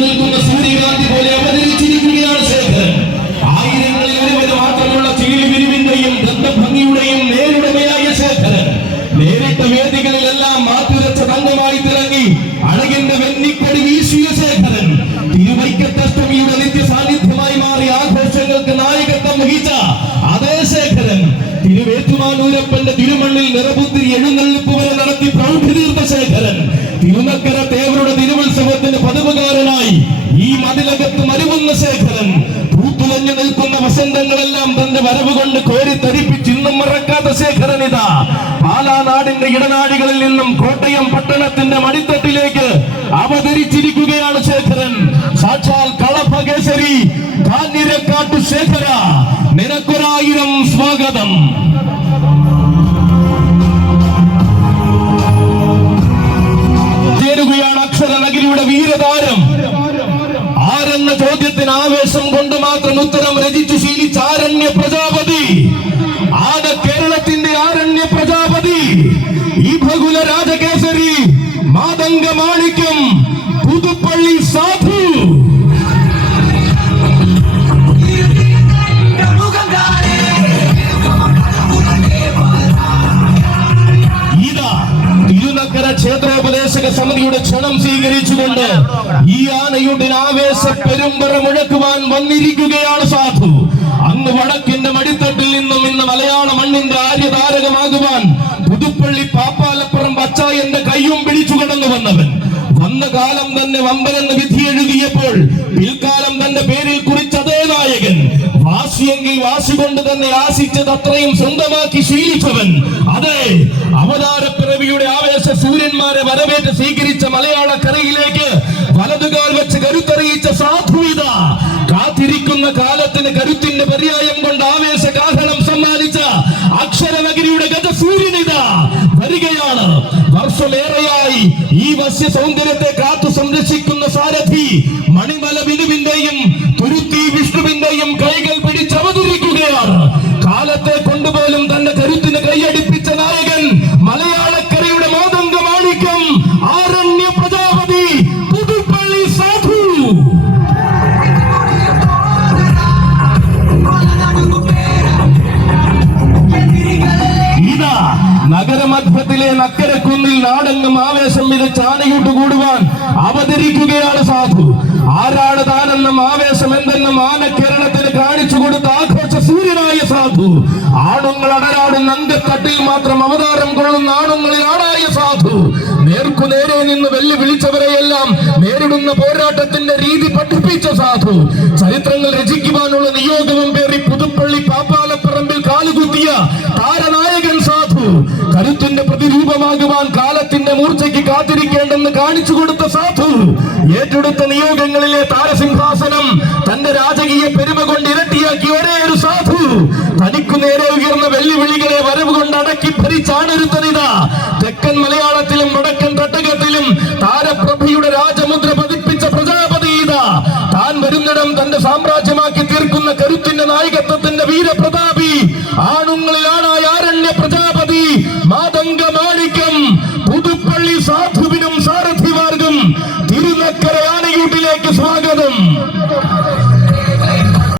നിൽക്കുന്ന സൂര്യകാന്തി പോലെ അവതരിച്ചിരിക്കുകയാണ് ശേഖരൻ ആയിരങ്ങളിൽ ഒരുവന് മാത്രമുള്ള ചീലിവിരിവിന്റെയും ദന്തഭംഗിയുടെയും നേരുടമയായ ശേഖരൻ നേരിട്ട വേദികളിലെല്ലാം മാറ്റുരച്ച തങ്കമായി തിളങ്ങി അഴകിന്റെ വെന്നിക്കടി വീശിയ ശേഖരൻ തിരുവൈക്കത്തഷ്ടമിയുടെ നിത്യ സാന്നിധ്യമായി മാറി ആഘോഷങ്ങൾക്ക് നായകത്വം വഹിച്ച അതേ ശേഖരൻ തിരുവേറ്റുമാനൂരപ്പന്റെ തിരുമണ്ണിൽ നിറപുത്തിരി എഴുന്നള്ളിപ്പ് വരെ നടത്തി പ്രൗഢി തീർത്ത ശേഖരൻ തിരുനക്കര തേവരുടെ വസന്തങ്ങളെല്ലാം തന്റെ വരവ് കൊണ്ട് കോരി തരിപ്പിച്ച് ഇന്നും മറക്കാത്ത ശേഖരനിത പാലാനാടിന്റെ ഇടനാടികളിൽ നിന്നും കോട്ടയം പട്ടണത്തിന്റെ മടിത്തട്ടിലേക്ക് അവതരിച്ചിരിക്കുകയാണ് ശേഖരൻ. സാക്ഷാൽ കളഭകേശരി കാഞ്ഞിരക്കാട്ടു ശേഖര. നിനക്കൊരായിരം സ്വാഗതം. ഉത്തരം രചിച്ചു ശീലിച്ച ആരണ്യ പ്രജാപതി. ആന കേരളത്തിന്റെ ആരണ്യ പ്രജാപതി. ഈ ഭഗുല രാജകേസരി മാതംഗ മാണിക്യം പുതുപ്പള്ളി സാധു. ഇതാ തിരുനക്കര ക്ഷേത്രോപദേശക സമിതിയുടെ ക്ഷണം സ്വീകരിച്ചുകൊണ്ട് ഈ ആനയുടെ ആവേശ പെരുമ്പറ മുഴക്കുവാൻ വന്നിരിക്കുകയാണ് സാധു. അന്ന് വടക്കിന്റെ മടിത്തട്ടിൽ നിന്നും ഇന്ന് മലയാള മണ്ണിന്റെ ആര്യതാരകമാകുവാൻ പുതുപ്പള്ളി പാപ്പാലപ്പുറം പച്ചായന്റെ കയ്യും പിടിച്ചു കടന്നു വന്നവൻ. വന്ന കാലം തന്നെ വമ്പനെന്ന് വിധി എഴുതിയപ്പോൾ പിൽക്കാലം തന്റെ പേരിൽ കുറിച്ച അതേ നായകൻ. വാശിയെങ്കിൽ വാശി കൊണ്ട് തന്നെ ആശിച്ചത് അത്രയും സ്വന്തമാക്കി ശീലിച്ചവൻ. അതെ അവതാരപ്പിറവിയുടെ സൂര്യന്മാരെ വരവേറ്റ് സ്വീകരിച്ച മലയാള കരയിലേക്ക് വലതുകാൽ വെച്ച് കരുത്തറിയിച്ച സാധുവിത കാത്തിരിക്കുന്ന കാലത്തിന് കരുത്തിന്റെ പര്യായം കൊണ്ട് ആവേശ കാഹളം സമ്മാനിച്ച അക്ഷരനഗരിയുടെ ഗജസൂര്യനിത വരികയാണ്. വർഷമേറെയായി ഈ വശ്യ സൗന്ദര്യത്തെ കാത്തു സംരക്ഷിക്കുന്ന സാരഥി മണിമല വിനുവിന്റെയും തുരുത്തി വിഷ്ണുവിന്റെയും നഗരമധ്യത്തിലെ നക്കരക്കുന്നിൽ നാടെങ്ങും ആവേശം വിതച്ച് ആനയൂട്ട് കൂടുവാൻ അവതരിക്കുകയാണ് സാധു. ആരാണ് താനെന്നും ആവേശം എന്തെന്നും ആന കാണിച്ചു കൊടുത്ത ആഘോഷ സൂര്യനായ സാധു. ആണുങ്ങൾ അടരാടുന്ന അങ്കത്തട്ടിൽ മാത്രം അവതാരം കൊള്ളുന്ന ആണുങ്ങളിൽ ആണായ സാധു. നേർക്കു നേരെ നിന്ന് വെല്ലുവിളിച്ചവരെയെല്ലാം നേരിടുന്ന പോരാട്ടത്തിന്റെ രീതി പഠിപ്പിച്ച സാധു. ചരിത്രങ്ങൾ രചിക്കുവാനുള്ള നിയോഗവും പേറി പുതുപ്പള്ളി പാപ്പാലപ്പറമ്പിൽ കാലുകുത്തിയ താരനായകൻ സാധു കരുത്തിന്റെ പ്രതിരൂപമാകുവാൻ കാലത്തിന്റെ മൂർച്ചയ്ക്ക് കാത്തിരിക്കേണ്ടെന്ന് കാണിച്ചു കൊടുത്ത സാധു ഏറ്റെടുത്ത നിയോഗങ്ങളിലെ താരസിംഹാസനം തന്റെ രാജകീയ പെരുമ കൊണ്ട് ഇരട്ടിയാക്കി ഒരേ ഒരു സാധു. തനിക്കു നേരെ ഉയർന്ന വെല്ലുവിളികളെ വരവ് കൊണ്ട് അടക്കി ഭരിച്ചാണൊരുത്തനിത. തെക്കൻ മലയാളത്തിലും വടക്കൻ തട്ടകത്തിലും താരപ്രഭയുടെ രാജമുദ്ര പതിപ്പിച്ച പ്രജാപതി താൻ വരുന്നിടം തന്റെ സാമ്രാജ്യമാക്കി തീർക്കുന്ന കരുത്തിന്റെ നായകത്വത്തിന്റെ വീരപ്രതാപ